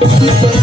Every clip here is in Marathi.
Thank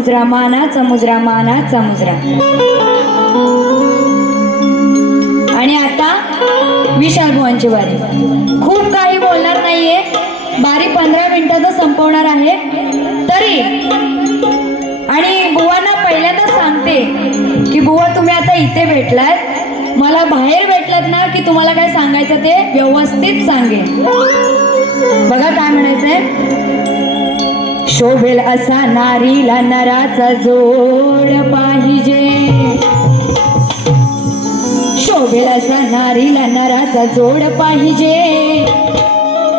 मुजरा मानाचा मुजरा मानाचा मुजरा आणि आता विशाल बुवांची बारी खूप काही बोलणार नाहीये. बारी पंधरा मिनिटातच संपवणार आहे. तरी आणि बुवांना पहिल्यांदा सांगते की बुवा तुम्ही आता इथे भेटलात. मला बाहेर भेटलात ना की तुम्हाला काय सांगायचं ते व्यवस्थित सांगेन. बघा काय म्हणायचंय. शोभेल असा नारीला नराचा जोड पाहिजे. शोभेल असा नारीला नराचा जोड पाहिजे.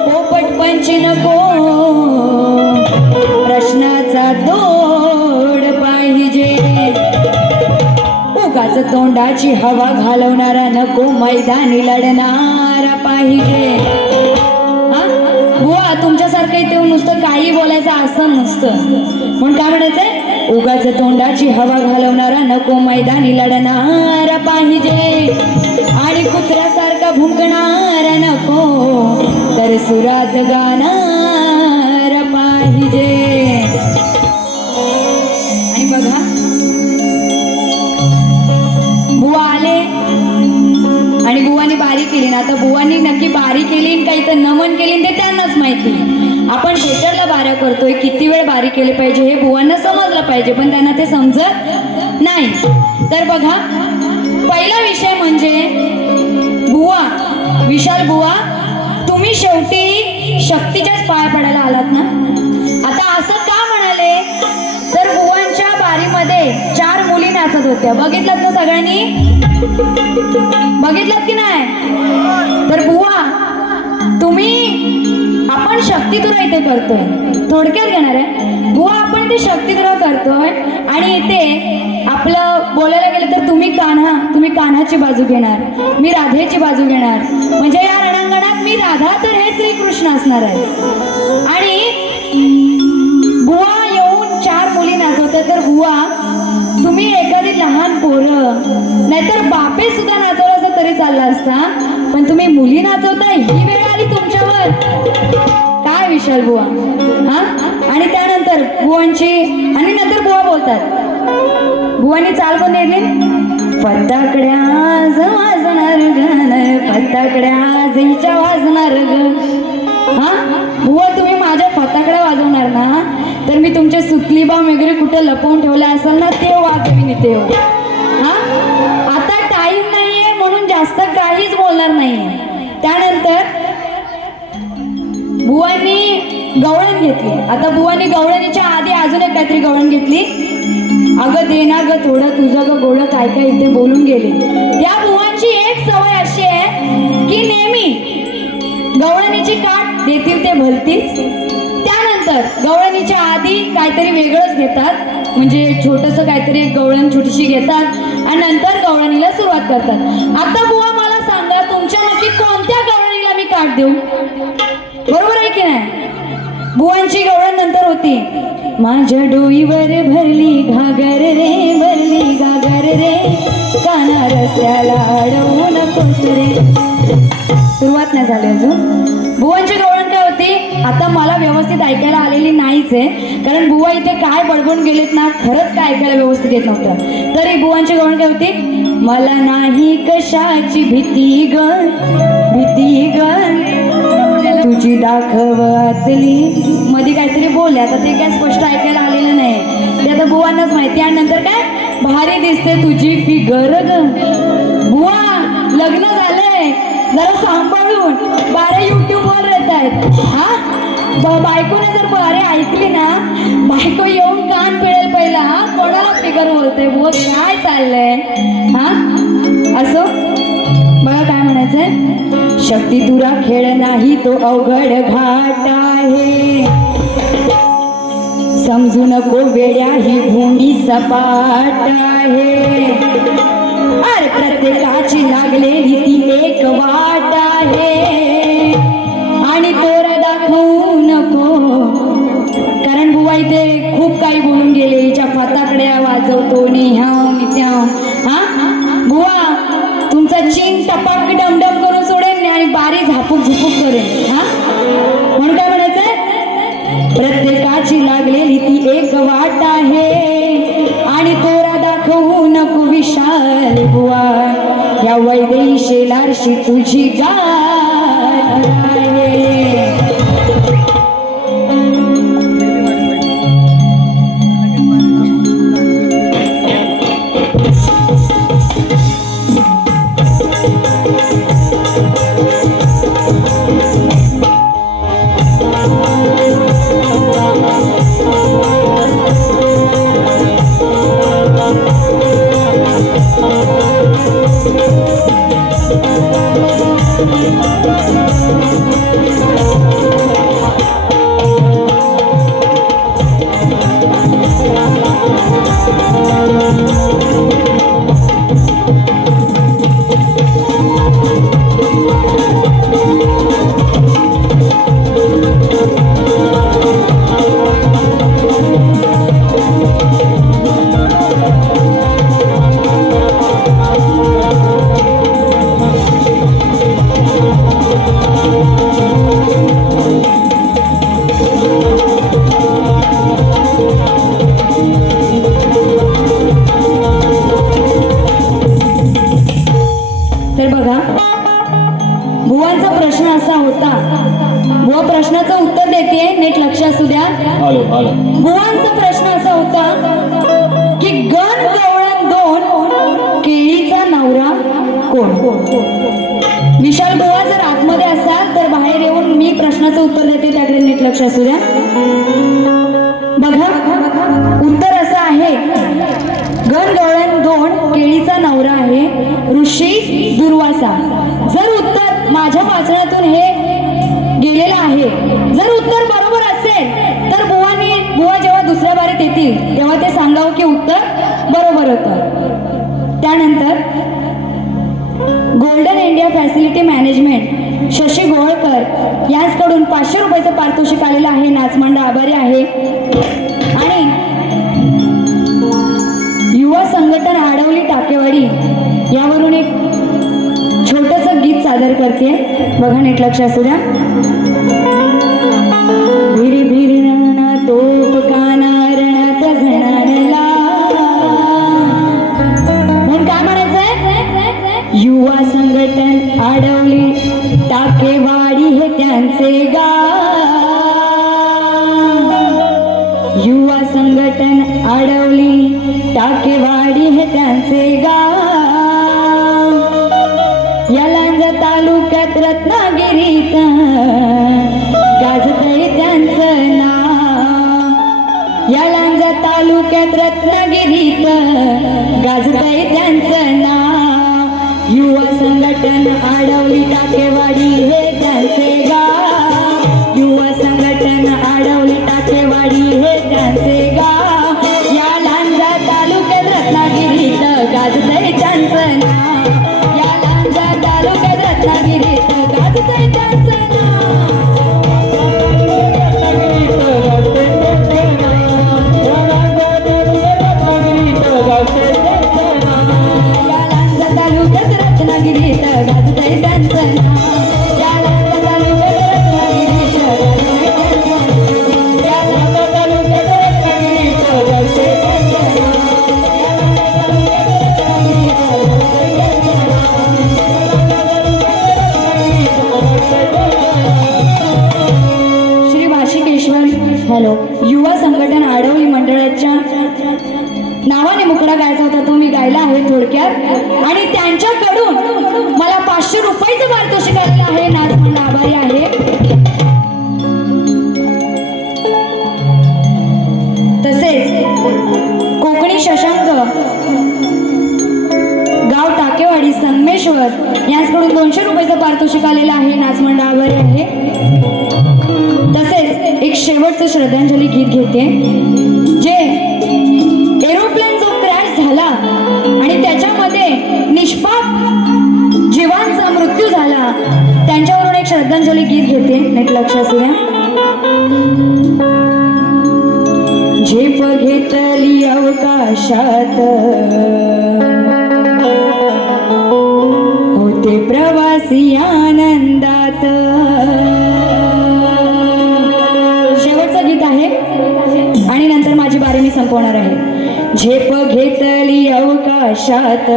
पोपट पंच नको. प्रश्नाचा तोड पाहिजे. उगाच तोंडाची हवा घालवणारा नको मैदानी लढणारा पाहिजे. हो तुमच्यासारखं इथे नुसतं काही बोलायचं असं नसतं. म्हणून काय म्हणायचंय? उगाच तोंडाची हवा घालवणारा नको मैदानी लढणारा पाहिजे. आणि कुत्र्यासारखा भुंकणारा नको. तर सुरात गाणारा पाहिजे. आपण थिएटरला बाऱ्या करतोय किती वेळ बारी केली पाहिजे हे बुवांना समजलं पाहिजे पण त्यांना ते समजत नाही. तर बघा पहिला विषय म्हणजे बुवा विशाल बुवा तुम्ही शेवटी शक्तीच्याच पाया पडायला आलात ना? आता असं का म्हणाले? तर बुवांच्या बारीमध्ये चार मुली नाचत होत्या. बघितलं ना सगळ्यांनी? बघितलं की नाही? तर बुवा तुम्ही आपण शक्तीतुरा इथे करतोय. थोडक्यात घेणार आहे. बुवा आपण ते शक्तीतुरा करतोय आणि इथे आपलं बोलायला गेलं तर तुम्ही कान्हा तुम्ही कान्हाची बाजू घेणार. मी राधेची बाजू घेणार. म्हणजे या रणांगणात मी राधा तर हे श्रीकृष्ण असणार आहे. आणि बुवा येऊन चार मुली नाचवतात. तर बुवा तुम्ही एखादी लहान पोरं नाहीतर बापे सुद्धा नाचवलं असं तरी चाललं असता. पण तुम्ही मुली नाचवता ही वेळ आली विशाल बुवा. हा? आणि त्यानंतर बुवांची आणि नंतर बुवा बोलतात. बुवानी चाल कोण नेली फटाकड्या आज वाजणार गण फटाकड्या आज हिच्या वाजणार ग हा? बुवा तुम्ही माझ्या फटाकड्या वाजवणार ना? तर मी तुमच्या सुतली बाम वगैरे कुठे लपवून ठेवले असेल ना ते वाजवीन ते. हा? आता टाईम नाहीये म्हणून जास्त काहीच बोलणार नाहीये. त्यानंतर बुवांनी गवळण घेतली. आता बुवांनी गवळणीच्या आधी अजून एक काहीतरी गवळण घेतली. अगं दे ना ग थोडं तुझं ग गोड काय काय इथे बोलून गेले. त्या बुवांची एक सवय अशी आहे की नेहमी गवळणीची काठ देतील ते भलतीच. त्यानंतर गवळणीच्या आधी काहीतरी वेगळंच घेतात. म्हणजे छोटंसं काहीतरी एक गवळण छोटीशी घेतात आणि नंतर गवळणीला सुरुवात करतात. आता बुवा मला सांगा तुमच्या नक्की कोणत्या गवळणीला मी काठ देऊ? बुवांची गवळण नंतर होती. माझ्या डोईवर भरली घागर रे भरली घागर रे. काना रस्त्याला अडवू नकोस रे. सुरुवात नाही झाली अजून. बुवांची गवळण काय होती? आता मला व्यवस्थित ऐकायला आलेली नाहीच आहे. कारण बुवा इथे काय बडबडून गेलेत ना खरंच काय ऐकायला व्यवस्थित येत नव्हतं. तरी बुवांची गवळण काय होती? मला नाही कशाची भीती ग भीती ग. तुझी दाखवातली मध्ये काहीतरी बोलले आता ते काय स्पष्ट ऐकायला आलेलं नाही. ते आता बुवांनाच माहिती. आणि नंतर काय? भारी दिसते तुझी फिगर ग. बुवा लग्न झालंय. जरा सांभाळून. बारा युट्यूब वर येत आहेत हा बायकोने जर बारे ऐकली ना बायको येऊन कान पिळेल पहिला हा? कोणाला फिगर बोलते? बुवा काय चाललंय? हा? असो? बघा म्हणायचंय शक्ती तुरा खेळ नाही तो अवघड घाट आहे. समजू नको वेड्या ही भूमी सपाट आहे. अरे प्रत्येकाची लागलेली ती एक वाट आहे. आणि तो प्रश्नाचं उत्तर देते नीट लक्ष असू द्या. बुवांचा प्रश्न असा होता की गण गवळण दोन केळीचा नवरा कोण? विशाल बुवा जर आतमध्ये असाल तर बाहेर येऊन मी प्रश्नाचं उत्तर देते त्याकडे नीट लक्ष असू द्या. बघा उत्तर असं आहे. गण गवळण दोन केळीचा नवरा आहे ऋषी दुर्वासा. जर उत्तर माझ्या वाचनातून हे तेव्हा ते सांगावं की उत्तर बरोबर होतं. त्यानंतर golden India facility management Shashi Golkar याचकडून पाचशे रुपयाचं पारितोषिक आलेलं आहे. नाचमंड आभारी आहे. आणि युवा संघटन आडवली टाकेवाडी यावरून एक छोटस गीत सादर करते. बघा नीट लक्ष असू द्या. भिरी भिरी रणा तोप काना युवा संघटन आडवली टाकेवाडी हे त्यांचे गाव. युवा संघटन आडवली टाकेवाडी हे त्यांचे गाव. यालांजा तालुक्यात रत्नागिरीत गाजतय त्यांचं नाव. यालांजा तालुक्यात रत्नागिरीत गाजतय त्यांचं नाव. युवा संघटन अडवली टाकेवाडी हे त्यांचे गाव. युवा संघटन अडवली टाकेवाडी हे त्यांचे गाव. या लांजा तालुक्यात रत्नागिरीत गाजतय त्यांचं नाव. या लांजा तालुक्यात रत्नागिरीत गाजतय त्यांचं संगमेश्वर याचकडून दोनशे रुपयाचं पारितोषिक आलेलं आहे नाचमंडळावर आहे. तसेच एक शेवटचं श्रद्धांजली गीत घेते जे एरोप्लेन जो क्रॅश झाला आणि त्याच्यामध्ये निष्पाप जीवांचा मृत्यू झाला. त्यांच्यावरून एक श्रद्धांजली गीत घेते नीट लक्ष असू द्या झेप घेतली अवकाशात. प्रवासी आनंदात. शेवटचं गीत आहे. आणि नंतर माझी बारी मी संपवणार आहे. झेप घेतली अवकाशात.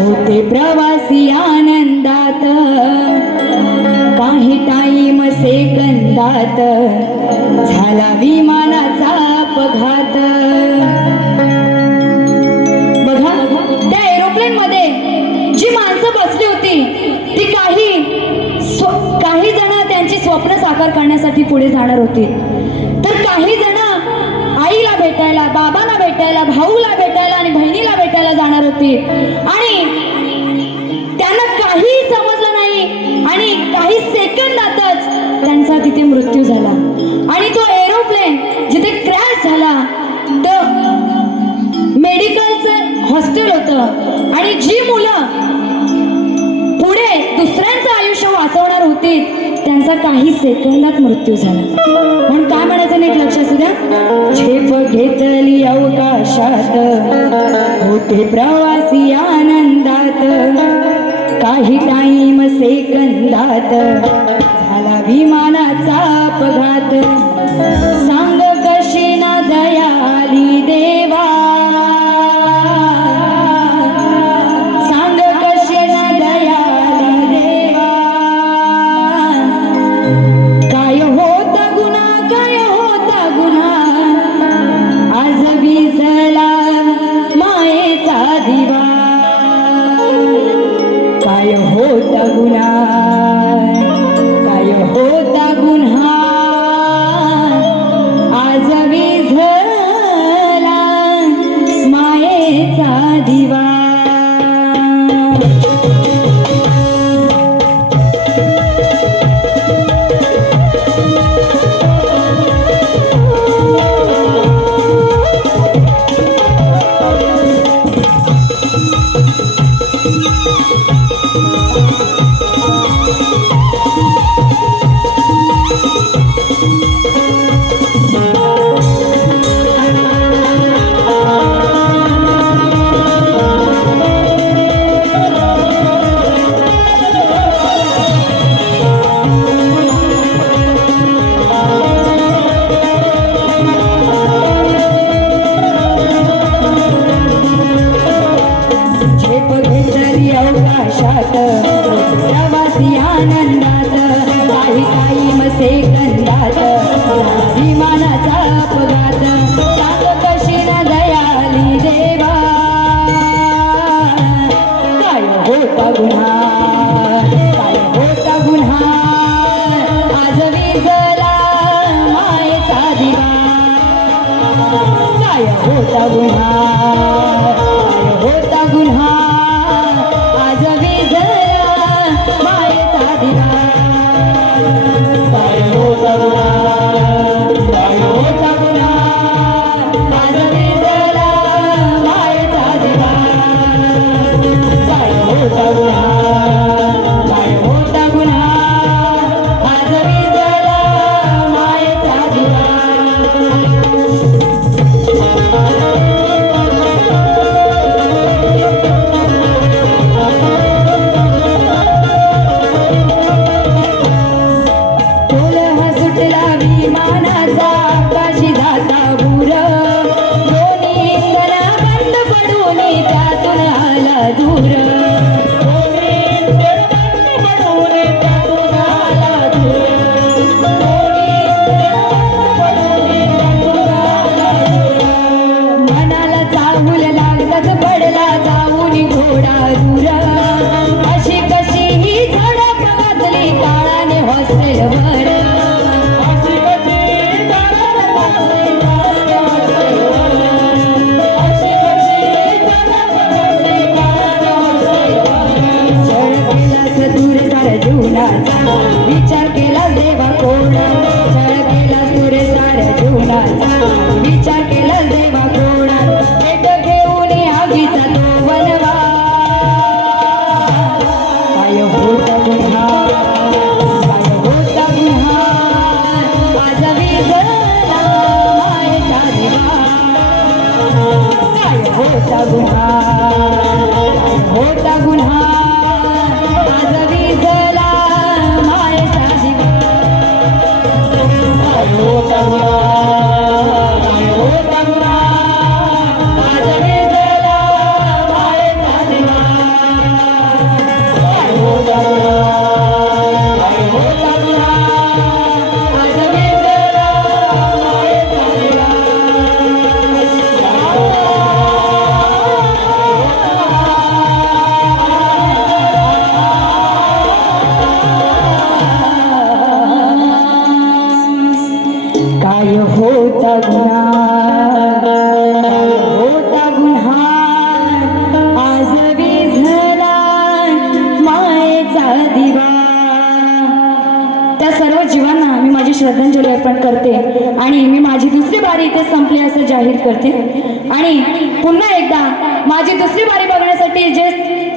होते प्रवासी आनंदात. काही टाईम सेकंदात. झाला विमानाचा अपघात. बघा त्या एरोप्लेन मध्ये जी माणसं बसली होती ती काही स्व- काही जण त्यांची स्वप्न साकार करण्यासाठी पुढे जाणार होती. तर काही जण आईला भेटायला बाबांना भेटायला भाऊला भेटायला आणि बहिणीला भेटायला जाणार होती. आणि त्यांना काही समजलं नाही आणि काही सेकंदातच त्यांचा तिथे मृत्यू झाला. आणि तो एरोप्लेन जिथे क्रॅश झाला तर मेडिकलचं हॉस्टेल होतं. आणि जी मुलं होती त्यांचा काही सेकंदात मृत्यू झाला. म्हणून काय म्हणायचं नाही लक्ष असू द्या झेप घेतली अवकाशात. होते प्रवासी आन गुन्हा काय होता गुन्हा आज विजला मायेचा दिवा काय होता गुन्हा माझी दुसरी बारी इथे संपली असं जाहीर करते. आणि पुन्हा एकदा माझी दुसरी बारी बघण्यासाठी जे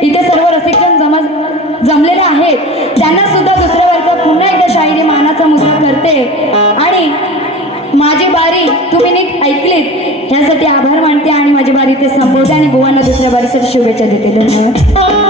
इथे सर्व रसिकजन जमा जमलेले आहेत त्यांना सुद्धा दुसऱ्या वर्ग पुन्हा एकदा शाहिरी मानाचा मुद्रा करते. आणि माझी बारी तुम्ही नीट ऐकलीत ह्यासाठी आभार मानते आणि माझी बारी इथे संपवते आणि गोवांना दुसऱ्या बारीसाठी शुभेच्छा देते. धन्यवाद.